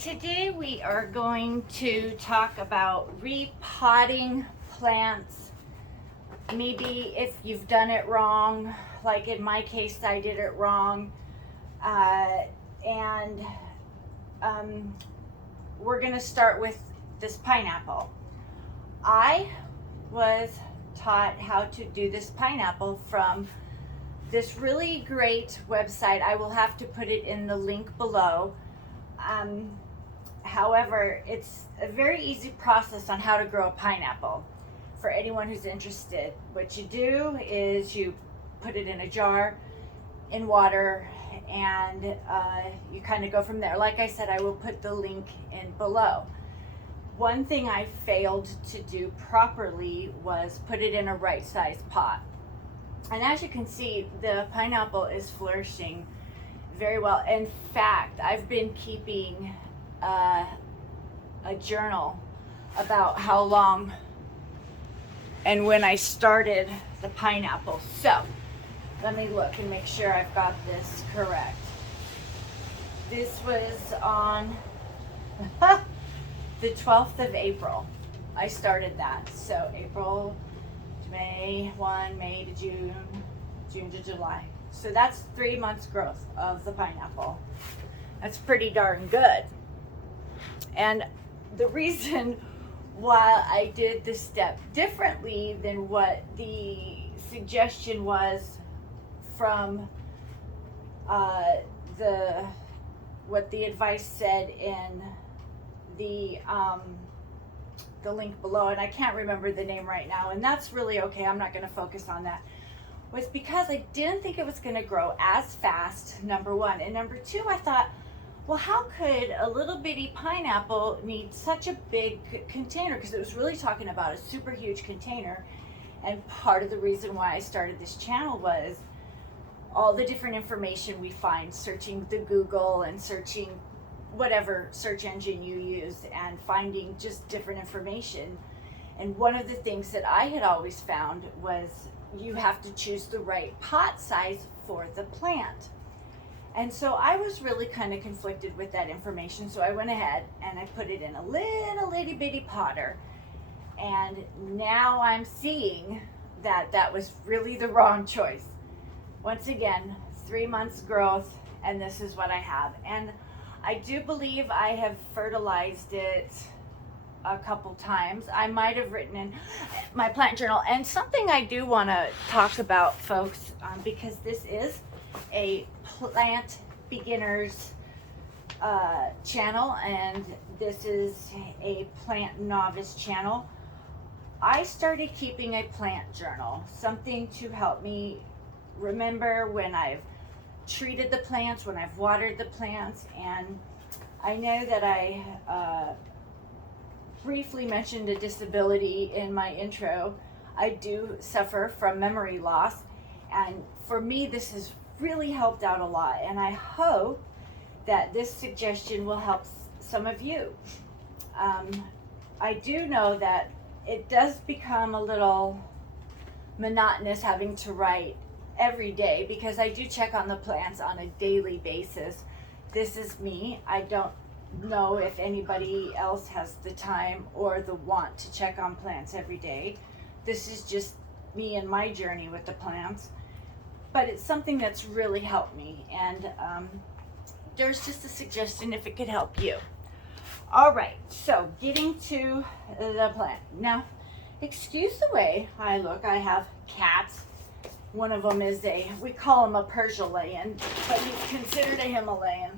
Today we are going to talk about repotting plants. Maybe if you've done it wrong, like in my case I did it wrong, and we're going to start with this pineapple. I was taught how to do this pineapple from this really great website. I will have to put it in the link below. However, it's a very easy process on how to grow a pineapple for anyone who's interested. What you do is you put it in a jar in water, and you kind of go from there. Like I said, I will put the link in below. One thing I failed to do properly was put it in a right size pot. And as you can see, the pineapple is flourishing very well. In fact, I've been keeping a journal about how long and when I started the pineapple. So let me look and make sure I've got this correct. This was on the 12th of April. I started that. So April to May, May to June, June to July. So that's 3 months growth of the pineapple. That's pretty darn good. And the reason why I did this step differently than what the suggestion was from what the advice said in the link below, and I can't remember the name right now, and that's really okay. I'm not going to focus on that. Was because I didn't think it was going to grow as fast, number one. And number two, I thought, well, how could a little bitty pineapple need such a big container? Because it was really talking about a super huge container. And part of the reason why I started this channel was all the different information we find searching the Google and searching whatever search engine you use and finding just different information. And one of the things that I had always found was you have to choose the right pot size for the plant. And so I was really kind of conflicted with that information. So I went ahead and I put it in a little itty bitty potter. And now I'm seeing that that was really the wrong choice. Once again, 3 months growth, and this is what I have. And I do believe I have fertilized it a couple times. I might have written in my plant journal. And something I do want to talk about, folks, because this is a plant beginners channel, and this is a plant novice channel. I started keeping a plant journal, something to help me remember when I've treated the plants, when I've watered the plants. And I know that I briefly mentioned a disability in my intro. I do suffer from memory loss, and for me this has really helped out a lot, and I hope that this suggestion will help some of you. I do know that it does become a little monotonous having to write every day, because I do check on the plants on a daily basis. This is me. I don't know if anybody else has the time or the want to check on plants every day. This is just me and my journey with the plants, but it's something that's really helped me, and there's just a suggestion if it could help you. All right, so getting to the plant. Now, excuse the way I look. I have cats. One of them is we call him a Persian, but he's considered a Himalayan.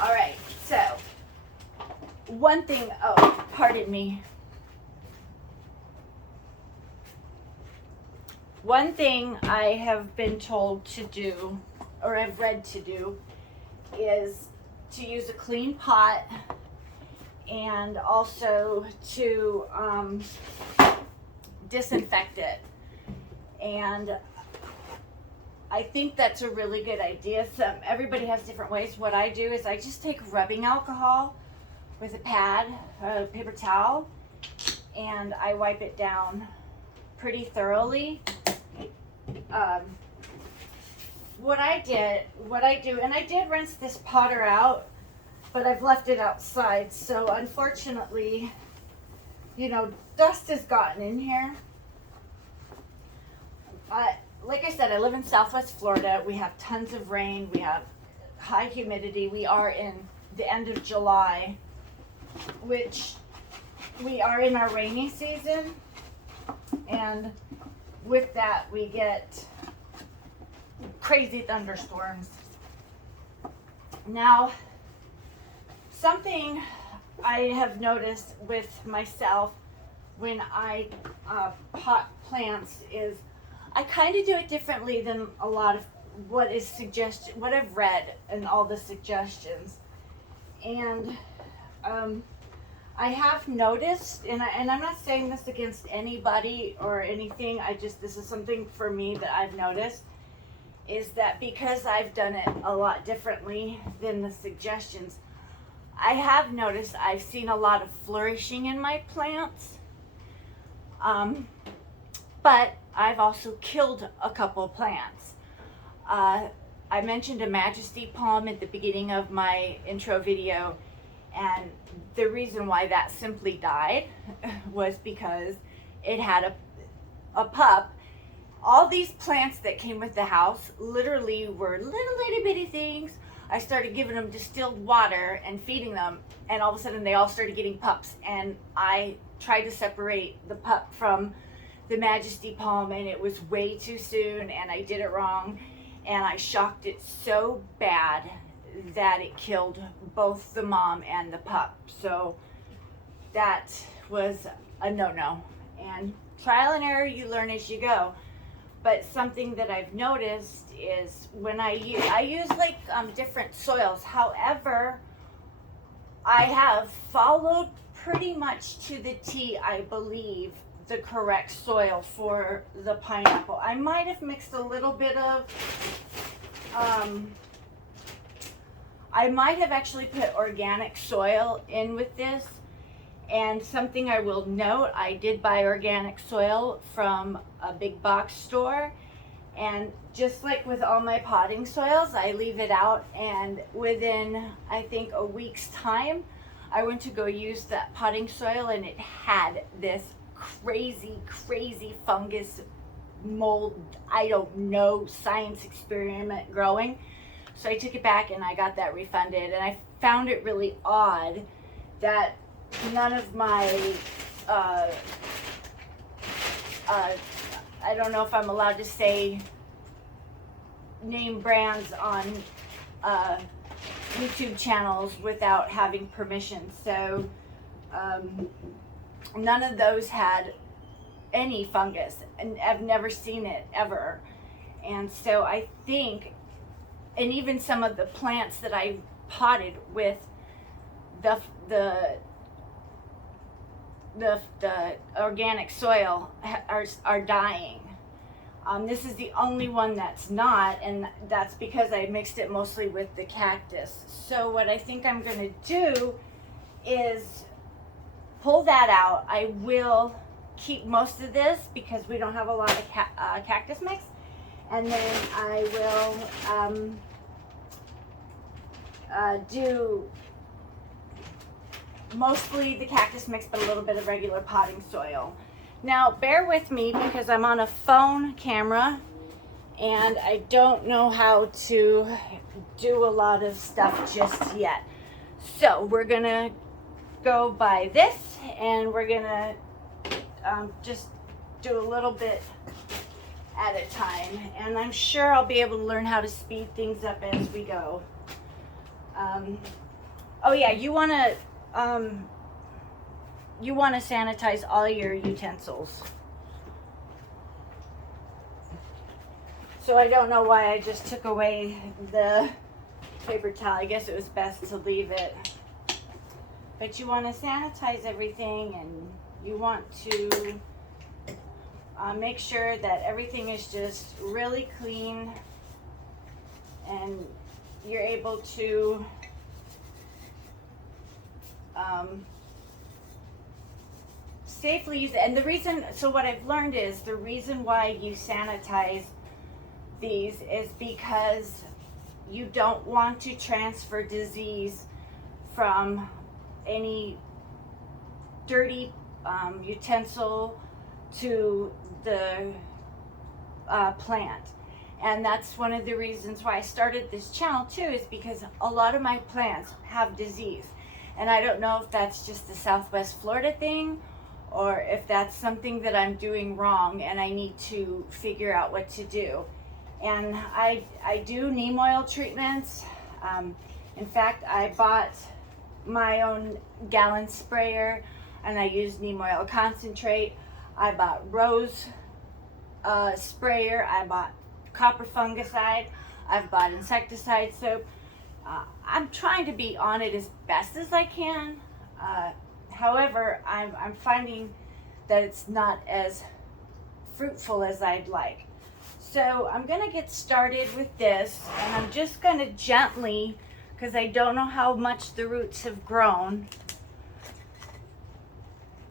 All right, so one thing, oh, pardon me. One thing I have been told to do, or I've read to do, is to use a clean pot, and also to disinfect it. And I think that's a really good idea. Everybody has different ways. What I do is I just take rubbing alcohol with a pad, a paper towel, and I wipe it down pretty thoroughly. What I do, and I did rinse this potter out but I've left it outside. So unfortunately, you know, dust has gotten in here. Like I said, I live in Southwest Florida. We have tons of rain. We have high humidity. We are in the end of July, which we are in our rainy season. And with that, we get crazy thunderstorms. Now, something I have noticed with myself when I pot plants is I kind of do it differently than a lot of what I've read and all the suggestions. And I have noticed, and I'm not saying this against anybody or anything, this is something for me that I've noticed, is that because I've done it a lot differently than the suggestions, I have noticed I've seen a lot of flourishing in my plants. But I've also killed a couple plants. I mentioned a majesty palm at the beginning of my intro video, and the reason why that simply died was because it had a pup. All these plants that came with the house literally were little itty bitty things. I started giving them distilled water and feeding them, and all of a sudden they all started getting pups, and I tried to separate the pup from the majesty palm, and it was way too soon, and I did it wrong, and I shocked it so bad that it killed both the mom and the pup. So that was a no-no, and trial and error, you learn as you go. But something that I've noticed is when I use like different soils. However, I have followed pretty much to the T, I believe, the correct soil for the pineapple. I might have mixed a little bit of, I might have actually put organic soil in with this. And something I will note, I did buy organic soil from a big box store. And just like with all my potting soils, I leave it out, and within, I think, a week's time, I went to go use that potting soil, and it had this crazy fungus mold, I don't know, science experiment growing. So I took it back and I got that refunded, and I found it really odd that none of my I don't know if I'm allowed to say name brands on YouTube channels without having permission. So none of those had any fungus, and I've never seen it ever. And so I think, and even some of the plants that I potted with the organic soil are dying. This is the only one that's not, and that's because I mixed it mostly with the cactus. So what I think I'm going to do is pull that out. I will keep most of this because we don't have a lot of cactus mix, and then I will do mostly the cactus mix, but a little bit of regular potting soil. Now, bear with me because I'm on a phone camera and I don't know how to do a lot of stuff just yet. So we're gonna go by this, and we're gonna just do a little bit at a time. And I'm sure I'll be able to learn how to speed things up as we go. Oh yeah, you wanna sanitize all your utensils. So I don't know why I just took away the paper towel. I guess it was best to leave it. But you want to sanitize everything, and you want to make sure that everything is just really clean, and you're able to safely use it. And the reason, so what I've learned is the reason why you sanitize these is because you don't want to transfer disease from any dirty utensil to the plant. And that's one of the reasons why I started this channel too, is because a lot of my plants have disease. And I don't know if that's just the Southwest Florida thing, or if that's something that I'm doing wrong and I need to figure out what to do. And I do neem oil treatments. In fact, I bought my own gallon sprayer and I use neem oil concentrate. I bought rose sprayer. I bought copper fungicide. I've bought insecticide soap. I'm trying to be on it as best as I can. However, I'm finding that it's not as fruitful as I'd like. So I'm gonna get started with this, and I'm just gonna gently, because I don't know how much the roots have grown,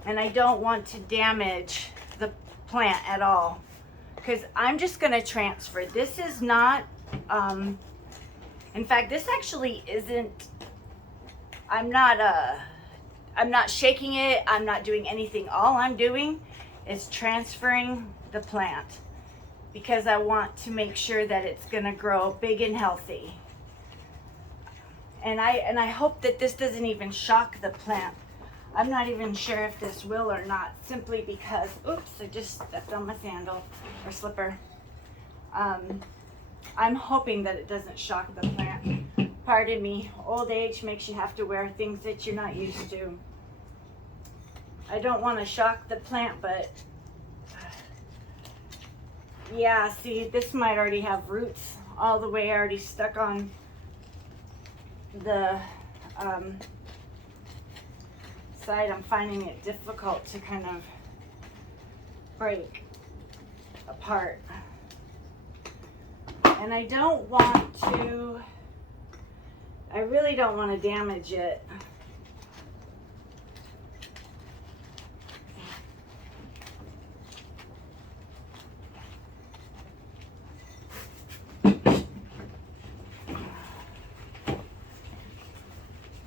and I don't want to damage the plant at all, because I'm just gonna transfer. This is not, in fact, this actually isn't, I'm not shaking it, I'm not doing anything. All I'm doing is transferring the plant, because I want to make sure that it's gonna grow big and healthy. And I hope that this doesn't even shock the plant. I'm not even sure if this will or not, simply because, oops, I just stepped on my sandal or slipper. I'm hoping that it doesn't shock the plant. Pardon me, old age makes you have to wear things that you're not used to. I don't want to shock the plant, but yeah, see, this might already have roots all the way already stuck on the side. I'm finding it difficult to kind of break apart. And I don't want to, I really don't want to damage it.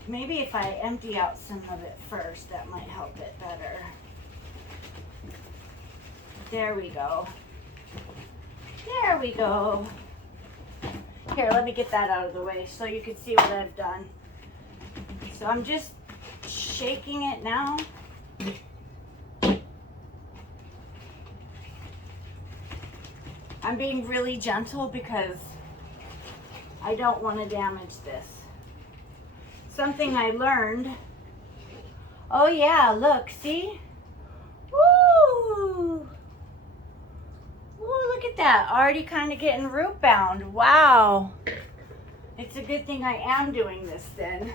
Maybe if I empty out some of it first, that might help it better. There we go. There we go. Here, let me get that out of the way so you can see what I've done. So I'm just shaking it now. I'm being really gentle because I don't want to damage this. Something I learned. Oh yeah, look, see? Woo! Woo, look at that. Already kind of getting root bound. Wow. It's a good thing I am doing this then.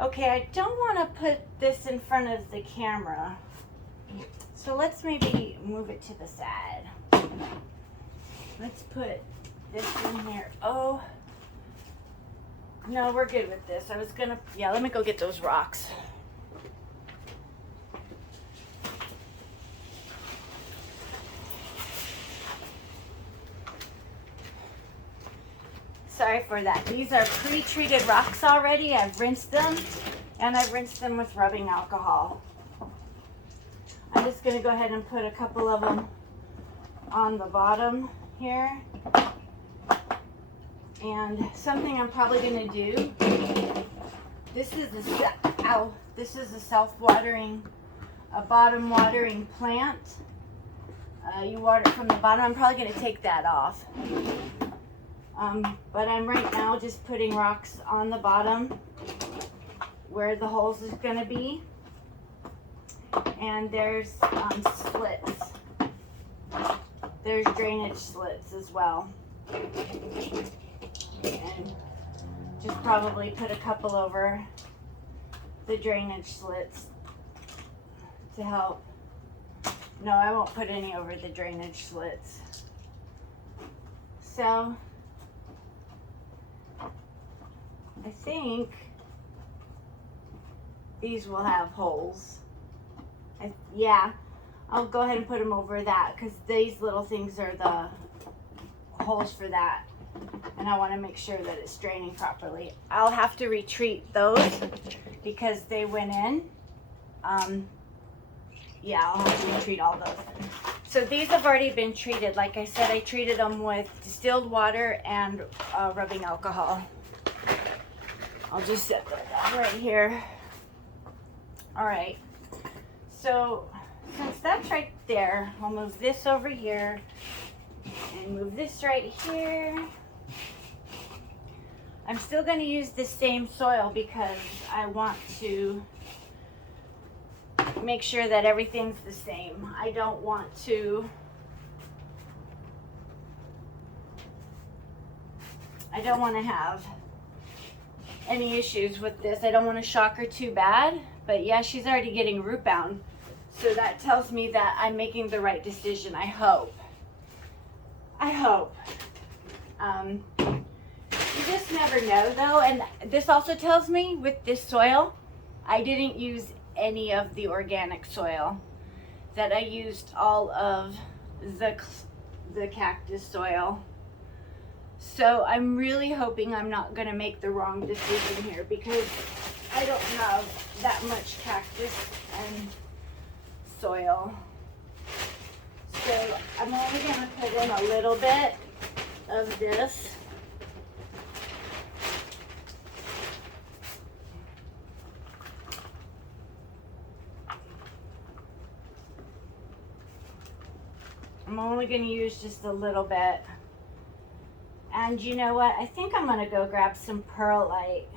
Okay, I don't want to put this in front of the camera. So let's maybe move it to the side. Let's put this in here. Oh. No, we're good with this. I was gonna, yeah, let me go get those rocks. Sorry for that. These are pre-treated rocks already. I've rinsed them, and I've rinsed them with rubbing alcohol. I'm just gonna go ahead and put a couple of them on the bottom here. And something I'm probably going to do, this is a self-watering, a bottom watering plant. You water it from the bottom. I'm probably going to take that off. But I'm right now just putting rocks on the bottom where the holes is going to be. And there's slits. There's drainage slits as well. And just probably put a couple over the drainage slits to help. No, I won't put any over the drainage slits. So I think these will have holes. Yeah, I'll go ahead and put them over that, because these little things are the holes for that. and I want to make sure that it's draining properly. I'll have to retreat those because they went in. Yeah, I'll have to retreat all those. So these have already been treated. Like I said, I treated them with distilled water and rubbing alcohol. I'll just set that down right here. All right, so since that's right there, I'll move this over here and move this right here. I'm still going to use the same soil because I want to make sure that everything's the same. I don't want to have any issues with this. I don't want to shock her too bad, but yeah, she's already getting root bound. So that tells me that I'm making the right decision, I hope. You just never know though, and this also tells me with this soil, I didn't use any of the organic soil, that I used all of the cactus soil. So I'm really hoping I'm not going to make the wrong decision here because I don't have that much cactus and soil. So I'm only going to put in a little bit of this. I'm only going to use just a little bit. And you know what? I think I'm going to go grab some perlite.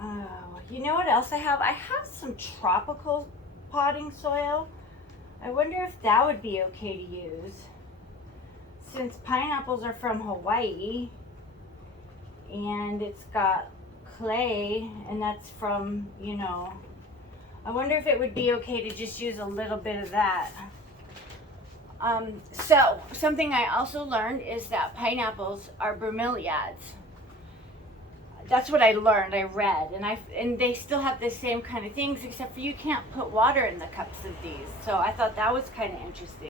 Oh, you know what else I have? I have some tropical potting soil. I wonder if that would be okay to use. Since pineapples are from Hawaii and it's got clay and that's from, you know, I wonder if it would be okay to just use a little bit of that. So something I also learned is that pineapples are bromeliads. That's what I learned, I read, and they still have the same kind of things, except for you can't put water in the cups of these. So I thought that was kind of interesting.